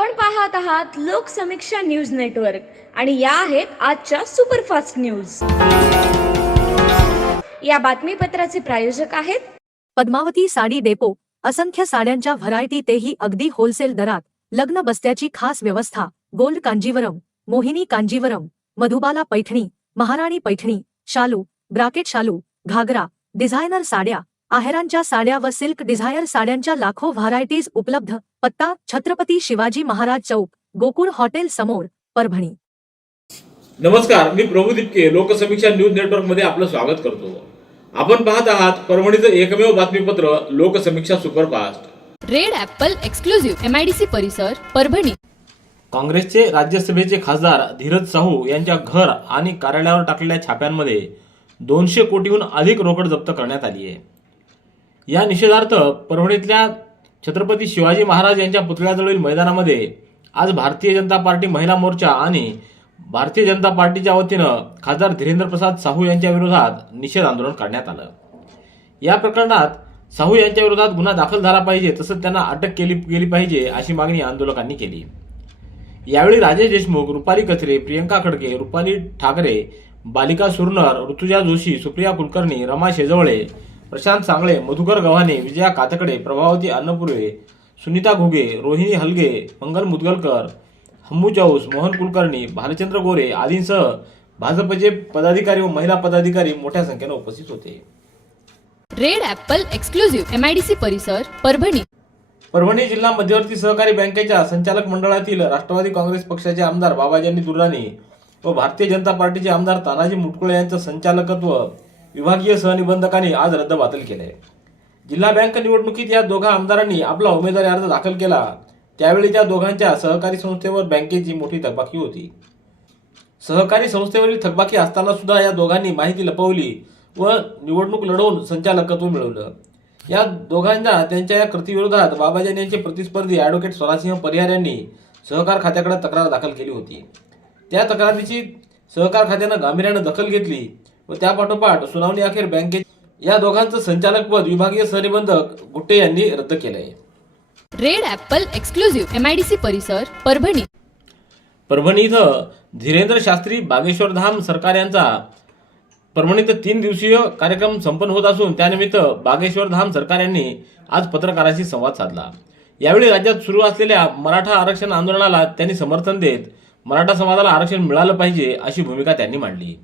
आपण पाहत आहात लोकसमीक्षा न्यूज नेटवर्क आणि या आहेत आजच्या सुपरफास्ट न्यूज। या बातमीपत्राचे प्रायोजक आहेत पद्मावती साडी डेपो। असंख्य साड्यांच्या व्हरायटी, तेही अगदी होलसेल दरात। लग्न बस्त्याची खास व्यवस्था। गोल्ड कांजीवरम, मोहिनी कांजीवरम, मधुबाला पैठणी, महाराणी पैठणी, शालू, ब्राकेट शालू, घागरा, डिझायनर साड्या, आहेरांच्या साड्या व सिल्क डिझायर साड्यांच्या लाखो व्हरायटीज उपलब्ध। पत्ता: छत्रपती शिवाजी महाराज चौक, गोकुळ हॉटेल समोर, परभणी। नमस्कार, मी प्रभू दिपके लोकसमीक्षा न्यूज नेटवर्क मध्ये आपलं स्वागत करतो। आपण पाहत आहात परभणीचं एकमेव बातमीपत्र Loksamiksha superfast. Red Apple exclusive MIDC परिसर, परभणी। काँग्रेसचे राज्यसभेचे खासदार धीरज साहू यांच्या घर आणि कार्यालयावर टाकलेल्या छाप्यांमध्ये 200 कोटीहून अधिक रोकड जप्त करण्यात आली आहे। या निषेधार्थ परभणीतल्या छत्रपती शिवाजी महाराज यांच्या पुतळ्याजवळील मैदानामध्ये आज भारतीय जनता पार्टी महिला मोर्चा आणि भारतीय जनता पार्टीच्या वतीनं खासदार धीरेंद्र प्रसाद साहू यांच्या विरोधात निषेध आंदोलन करण्यात आलं। या प्रकरणात साहू यांच्या विरोधात गुन्हा दाखल झाला पाहिजे, तसंच त्यांना अटक केली गेली पाहिजे अशी मागणी आंदोलकांनी केली। यावेळी राजेश देशमुख, रुपाली कचरे, प्रियंका खडके, रुपाली ठाकरे, बालिका सुरनर, ऋतुजा जोशी, सुप्रिया कुलकर्णी, रमा शेजवळे, प्रशांत सांगळे, मधुकर गव्हाणे, विजया कातकडे, प्रभावती अन्नपुरे, सुनीता घुगे, रोहिणी हलगे, मंगल मुदगलकर, हम्मू चौस, मोहन कुलकर्णी, भालचंद्र गोरे आदींसह भाजपचे पदाधिकारी व महिला पदाधिकारी मोठ्या संख्येने उपस्थित होते। रेड ॲपल एक्सक्लुझिव्ह MIDC परिसर, परभणी। परभणी जिल्हा मध्यवर्ती सहकारी बँकेच्या संचालक मंडळातील राष्ट्रवादी काँग्रेस पक्षाचे आमदार बाबाजानी दुर्राणी व भारतीय जनता पार्टीचे आमदार तानाजी मुटकुळे यांचं संचालकत्व विभागीय सहनिबंधकांनी आज रद्दबातल केले। जिल्हा बँक निवडणुकीत या दोघा आमदारांनी आपला उमेदवारी अर्ज दाखल केला, त्यावेळी त्या दोघांच्या सहकारी संस्थेवर बँकेची मोठी थकबाकी होती। सहकारी संस्थेवरील थकबाकी असताना सुद्धा या दोघांनी माहिती लपवली व निवडणूक लढवून संचालकत्व मिळवलं। या दोघांना त्यांच्या या कृतीविरोधात बाबाजानी यांचे प्रतिस्पर्धी ॲडव्होकेट स्वरासिंह परिहार यांनी सहकार खात्याकडे तक्रार दाखल केली होती। त्या तक्रारीची सहकार खात्यानं गांभीर्यानं दखल घेतली व त्यापाठोपाठ सुनावणी अखेर बँकेत या दोघांचं संचालकपद विभागीय सहनिबंधक गुट्टे यांनी रद्द केलंय। रेड ॲपल एक्सक्लुझिव्ह MIDC परिसर, परभणी। परभणी इथं धीरेंद्र शास्त्री बागेश्वर धाम सरकार यांचा परभणीत 3 दिवसीय कार्यक्रम संपन्न होत असून त्यानिमित्त बागेश्वर धाम सरकार यांनी आज पत्रकारांशी संवाद साधला। यावेळी राज्यात सुरू असलेल्या मराठा आरक्षण आंदोलनाला त्यांनी समर्थन देत मराठा समाजाला आरक्षण मिळालं पाहिजे अशी भूमिका त्यांनी मांडली।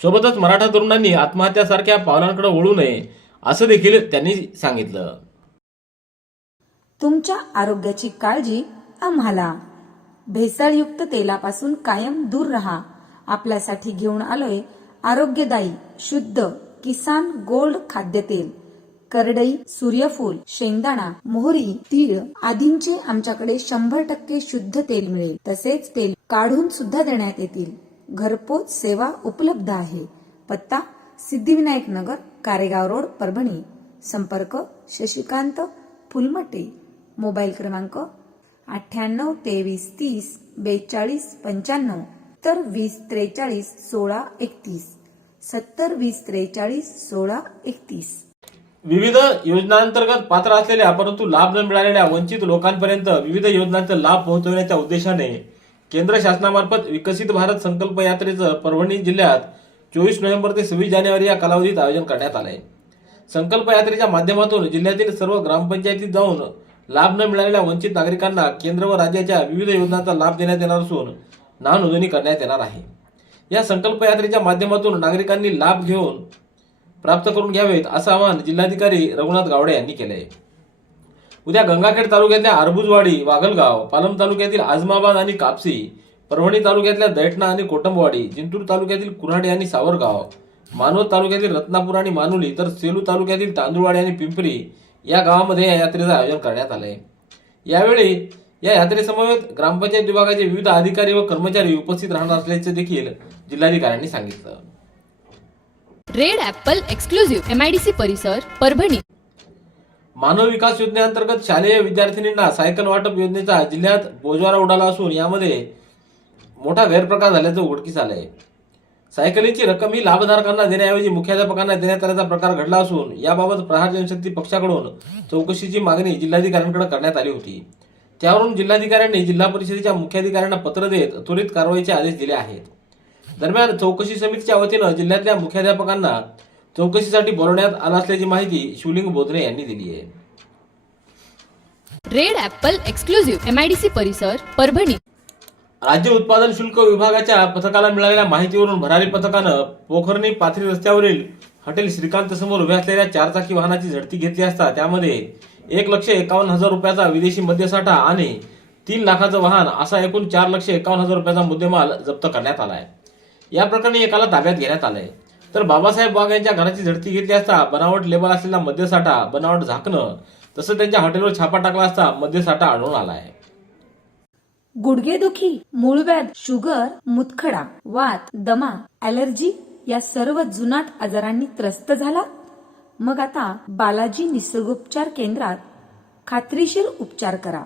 सोबतच मराठा तरुणांनी आत्महत्यासारख्या पावलांकडे वळू नये असं देखील त्यांनी सांगितलं। तुमच्या आरोग्याची काळजी आम्हाला। भेसळयुक्त तेलापासून कायम दूर रहा। आपल्यासाठी घेऊन आलोय आरोग्यदायी शुद्ध किसान गोल्ड खाद्यतेल। करडई, सूर्यफूल, शेंगदाणा, मोहरी, तीळ आदींचे आमच्याकडे 100% शुद्ध तेल मिळेल। तसेच तेल काढून सुद्धा देण्यात येतील। घरपोच सेवा उपलब्ध आहे। पत्ता: सिद्धिविनायक नगर, कारेगाव रोड, परभणी। संपर्क: शशिकांत फुलमटे। मोबाईल क्रमांक 98 23 30 42 95 तर 20 43 16 31 70 20 43 16 31। विविध योजनांतर्गत पात्र असलेल्या परंतु लाभ न मिळालेल्या वंचित लोकांपर्यंत विविध योजनांचा लाभ पोहोचवण्याच्या उद्देशाने केंद्र शासनामार्फत विकसित भारत संकल्प यात्रेचं परभणी जिल्ह्यात 24 नोव्हेंबर ते 26 जानेवारी या कालावधीत आयोजन करण्यात आलंय। संकल्प यात्रेच्या माध्यमातून जिल्ह्यातील सर्व ग्रामपंचायतीत जाऊन लाभ न मिळालेल्या वंचित नागरिकांना केंद्र व राज्याच्या विविध योजनांचा लाभ देण्यात येणार असून नाव नोंदणी करण्यात येणार आहे। या संकल्प यात्रेच्या माध्यमातून नागरिकांनी लाभ घेऊन प्राप्त करून घ्यावेत असं आवाहन जिल्हाधिकारी रघुनाथ गावडे यांनी केलंय। उद्या गंगाखेड तालुक्यातल्या अरबुजवाडी, वाघलगाव, पालम तालुक्यातील आजमाबाद आणि कापसी, परभणी तालुक्यातल्या दैठणा आणि कोटंबवाडी, जिंतूर तालुक्यातील कुऱ्हाडे आणि सावरगाव, मानवत तालुक्यातील रत्नापूर आणि मानुली तर सेलू तालुक्यातील तांदुळवाडी आणि पिंपरी या गावामध्ये या यात्रेचं आयोजन करण्यात आलंय। यावेळी या यात्रेसमवेत ग्रामपंचायत विभागाचे विविध अधिकारी व कर्मचारी उपस्थित राहणार असल्याचे देखील जिल्हाधिकाऱ्यांनी सांगितलं। रेड ॲपल एक्सक्लुझिव्ह MIDC परिसर, परभणी। मानव विकास योजनेअंतर्गत शालेय विद्यार्थिनींना सायकल वाटप योजनेचा जिल्ह्यात बोजवारा उडाला असून यामध्ये मोठा गैरप्रकार झाल्याचं उघडकीस आलंय। सायकलीची रक्कम ही लाभधारकांना देण्याऐवजी मुख्याध्यापकांना देण्यात आल्याचा प्रकार घडला असून याबाबत प्रहार जनशक्ती पक्षाकडून चौकशीची मागणी जिल्हाधिकाऱ्यांकडे करण्यात आली होती। त्यावरून जिल्हाधिकाऱ्यांनी जिल्हा परिषदेच्या मुख्याधिकाऱ्यांना पत्र देत त्वरित कारवाईचे आदेश दिले आहेत. दरम्यान चौकशी समितीच्या वतीनं जिल्ह्यातल्या मुख्याध्यापकांना चौकशीसाठी बोलवण्यात आलं असल्याची माहिती शिवलिंग बोधरे यांनी दिली आहे. रेड ॲपल एक्सक्लुझिव्ह MIDC परिसर परभणी. राज्य उत्पादन शुल्क विभागाच्या पथकाला मिळालेल्या माहितीवरून भरारी पथकानं पोखर्णी पाथरी रस्त्यावरील हॉटेल श्रीकांत समोर उभ्या असलेल्या 4 चाकी वाहनाची झडती घेतली असता त्यामध्ये 1,51,000 रुपयाचा विदेशी मद्यसाठा आणि 3 लाखाचं वाहन असा एकूण 4,51,000 रुपयाचा मुद्देमाल जप्त करण्यात आलाय. या प्रकरणी एकाला ताब्यात घेण्यात आलंय. तर बाबासाहेब वाघ यांच्या घराची झडती घेतली असता बनावट लेबल असलेला मद्यसाठा, बनावट झाकणं तसंच त्यांच्या हॉटेलवर छापा टाकला असता मद्यसाठा आढळून आलाय. गुडघेदुखी, मूळव्याध, शुगर, मुतखडा, वात, दमा, ॲलर्जी या सर्व जुनाट आजारांनी त्रस्त झाला? मग आता बालाजी निसर्गोपचार केंद्रात खात्रीशीर उपचार करा.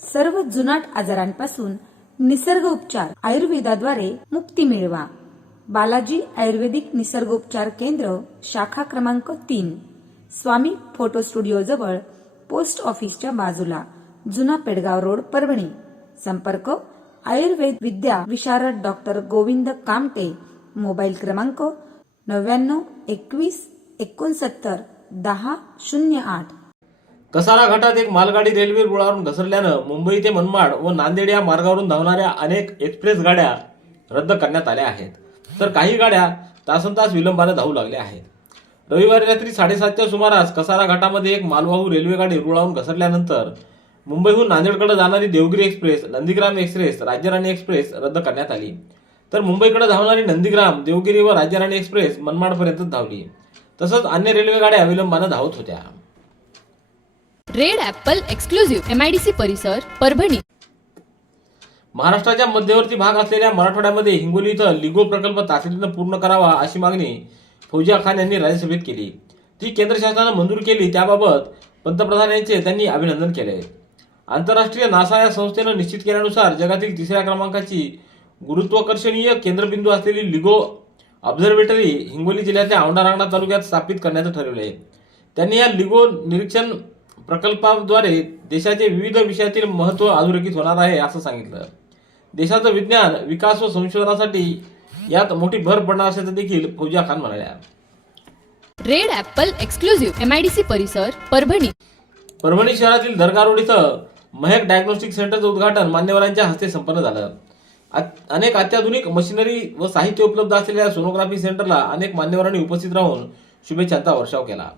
सर्व जुनाट आजारांपासून निसर्ग उपचार आयुर्वेदाद्वारे मुक्ती मिळवा. बालाजी आयुर्वेदिक निसर्गोपचार केंद्र, शाखा क्रमांक 3, स्वामी फोटो स्टुडिओ जवळ, पोस्ट ऑफिसच्या बाजूला, जुना पेडगाव रोड, परभणी. संपर्क आयुर्वेद विद्या विशारद डॉक्टर गोविंद कामते. मोबाईल क्रमांक 99 21 69 10 08. कसारा घाटात एक मालगाडी रेल्वे रुळावरून घसरल्यानं मुंबई ते मनमाड व नांदेड या मार्गावरून धावणाऱ्या अनेक एक्सप्रेस गाड्या रद्द करण्यात आल्या आहेत. तर काही गाड्या तासनतास विलंबाने धावू लागल्या आहेत. रविवारी रात्री 7:30च्या सुमारास कसारा घाटामध्ये एक मालवाहू रेल्वेगाडी रुळावरून घसरल्यानंतर मुंबईहून नांदेडकडे जाणारी Devagiri express, Nandigram express, Rajyarani express रद्द करण्यात आली. तर मुंबईकडे धावणारी नंदीग्राम, देवगिरी व राज्यराणी एक्सप्रेस मनमाडपर्यंत धावली. तसंच अन्य रेल्वे गाड्या विलंबाने धावत होत्या. रेड ॲपल एक्सक्लुझिव्ह MIDC परिसर परभणी. महाराष्ट्राच्या मध्यवर्ती भाग असलेल्या मराठवाड्यामध्ये हिंगोली इथं लिगो प्रकल्प तातडीनं पूर्ण करावा अशी मागणी फौजिया खान यांनी राज्यसभेत केली. ती केंद्र शासनानं मंजूर केली. त्याबाबत पंतप्रधान यांचे त्यांनी अभिनंदन केले. आंतरराष्ट्रीय नासा या संस्थेनं निश्चित केल्यानुसार जगातील 3ऱ्या क्रमांकाची गुरुत्वाकर्षणीय केंद्रबिंदू असलेली लिगो ऑब्झर्वेटरी हिंगोली जिल्ह्यातल्या औंढा रांगणा तालुक्यात स्थापित करण्याचं ठरवले. त्यांनी या लिगो निरीक्षण प्रकल्पाद्वारे देशाचे विविध विषयातील महत्त्व अधोरेखित होणार आहे असं सांगितलं. देशाचं विज्ञान विकास व संशोधनासाठी यात मोठी भर पडणार असल्याचं देखील फौजिया खान म्हणाल्या. रेड ॲपल एक्सक्लुझिव्ह MIDC परिसर परभणी. परभणी शहरातील दर्गा रोड इथं महक डायग्नोस्टिक सेंटरचं उद्घाटन मान्यवरांच्या हस्ते संपन्न झालं. अनेक अत्याधुनिक मशिनरी व साहित्य उपलब्ध असलेल्या सोनोग्राफी सेंटरला अनेक मान्यवरांनी उपस्थित राहून शुभेच्छांचा वर्षाव केला.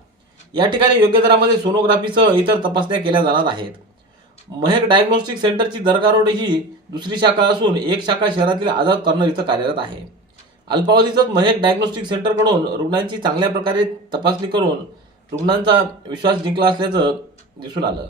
या ठिकाणी योग्य दरामध्ये सोनोग्राफीसह इतर तपासण्या केल्या जाणार आहेत. महक डायग्नोस्टिक सेंटरची दर्गा रोड ही दुसरी शाखा असून एक शाखा शहरातील आझाद कॉर्नर इथं कार्यरत आहे. अल्पावधीतच महक डायग्नोस्टिक सेंटरकडून रुग्णांची चांगल्या प्रकारे तपासणी करून रुग्णांचा विश्वास जिंकला असल्याचं दिसून आलं.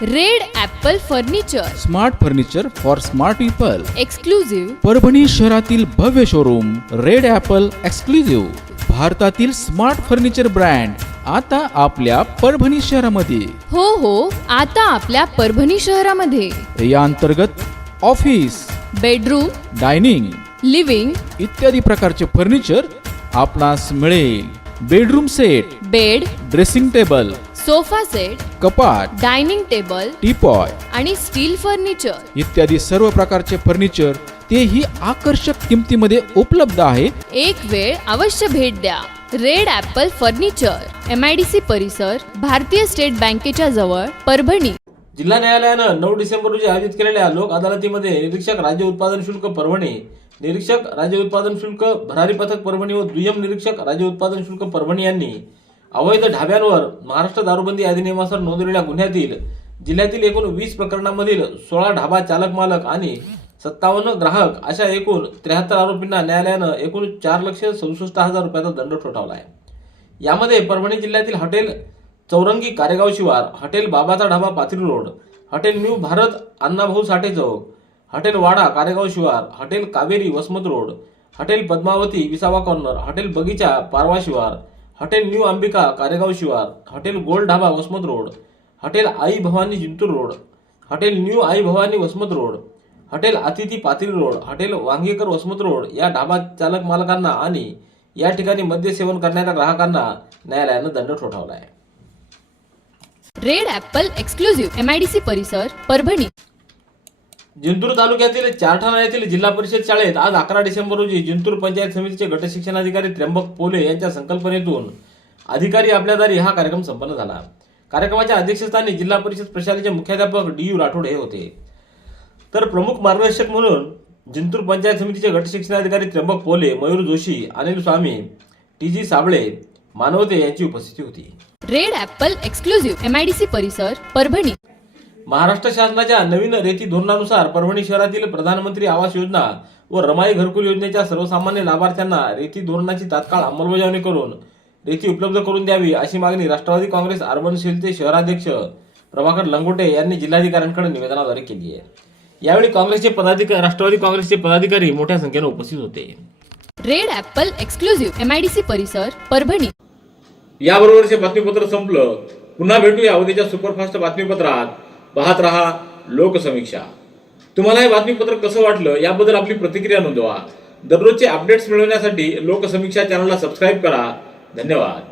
Red Apple furniture, smart furniture for smart people. Exclusive Parbhani शहरातील भव्य शोरूम रेड ॲपल एक्सक्लुझिव्ह. भारतातील स्मार्ट फर्निचर ब्रँड आता आपल्या परभणी शहरामध्ये. हो, आता आपल्या परभणी शहरामध्ये. या अंतर्गत ऑफिस, बेडरूम, डायनिंग, लिव्हिंग इत्यादी प्रकारचे फर्निचर आपणास मिळेल. Bedroom set, bed, dressing table, sofa set, कपाट, डायनिंग टेबल टीपॉय आणि स्टील फर्निचर इत्यादी सर्व प्रकारचे फर्निचर तेही आकर्षक किमतीमध्ये उपलब्ध आहे. एक वेळ अवश्य भेट द्या. रेड ॲपल फर्निचर, MIDC परिसर, भारतीय स्टेट बँकेच्या जवळ, परभणी. जिल्हा न्यायालयानं 9 डिसेंबर रोजी आयोजित केलेल्या लोक अदालतीमध्ये निरीक्षक राज्य उत्पादन शुल्क परभणी, निरीक्षक राज्य उत्पादन शुल्क भरारी पथक परभणी व दुय्यम निरीक्षक राज्य उत्पादन शुल्क परभणी यांनी अवैध ढाब्यांवर महाराष्ट्र दारूबंदी अधिनियमानुसार नोंदवलेल्या गुन्ह्यातील जिल्ह्यातील एकूण 20 प्रकरणांमधील 16 ढाबा चालक मालक आणि 57 ग्राहक अशा एकूण 73 आरोपींना न्यायालयानं एकूण 4,67,000 रुपयाचा दंड ठोठावला आहे. यामध्ये परभणी जिल्ह्यातील हॉटेल चौरंगी कारेगाव शिवार, हॉटेल बाबाचा dhaba Pathri road, hotel new Bharat Annabhau Sathe Chowk, hotel Wada Karegaon शिवार, hotel Kaveri Vasmat road, hotel Padmavati Visava corner, hotel बगीचा पारवा शिवार, हॉटेल न्यू अंबिका कारेगाव शिवार, hotel gold dhaba Vasmat road, hotel Aai Bhavani Jintur road, hotel new Aai Bhavani Vasmat road, hotel Atithi Pathri road, hotel Wangekar Vasmat road या ढाबा चालक मालकांना आणि या ठिकाणी मद्य सेवन करणाऱ्या ग्राहकांना न्यायालयानं दंड ठोठावला आहे. रेड ॲपल एक्सक्लुझिव्ह MIDC परिसर परभणी. जिंतूर तालुक्यातील चारठाणा येथील जिल्हा परिषद शाळेत आज 11 डिसेंबर रोजी जिंतूर पंचायत समितीचे गट शिक्षणाधिकारी त्र्यंबक पोले यांच्या संकल्पनेतून अधिकारी आपल्या दारी हा कार्यक्रम संपन्न झाला. कार्यक्रमाच्या अध्यक्षस्थानी जिल्हा परिषद प्रशालेचे मुख्याध्यापक DU राठोड हे होते. तर प्रमुख मार्गदर्शक म्हणून जिंतूर पंचायत समितीचे गट शिक्षणाधिकारी त्र्यंबक पोले, मयूर जोशी, अनिल स्वामी, TG साबळे, मानवते यांची उपस्थिती होती. रेड ॲपल एक्सक्लुझिव्ह MIDC परिसर परभणी. महाराष्ट्र शासनाच्या नवीन रेती धोरणानुसार परभणी शहरातील प्रधानमंत्री आवास योजना व रमाई घरकुल योजनेच्या सर्वसामान्य लाभार्थ्यांना रेती धोरणाची तात्काळ अंमलबजावणी करून रेती उपलब्ध करून द्यावी अशी मागणी राष्ट्रवादी काँग्रेस अर्बन सेलचे शहराध्यक्ष प्रभाकर लंगोटे यांनी जिल्हाधिकाऱ्यांकडे निवेदनाद्वारे केली आहे. यावेळी राष्ट्रवादी काँग्रेसचे पदाधिकारी मोठ्या संख्येने उपस्थित होते. रेड ॲपल एक्सक्लुझिव्ह MIDC परिसर परभणी. याबरोबरचे बातमीपत्र संपलं. पुन्हा भेटूया उद्याच्या सुपरफास्ट बातमीपत्रात. पाहत रहा लोकसमीक्षा. तुम्हाला हे बातमीपत्र कसं वाटलं याबद्दल आपली प्रतिक्रिया नोंदवा. दररोजचे अपडेट्स मिळवण्यासाठी लोकसमीक्षा चॅनलला सबस्क्राईब करा. धन्यवाद.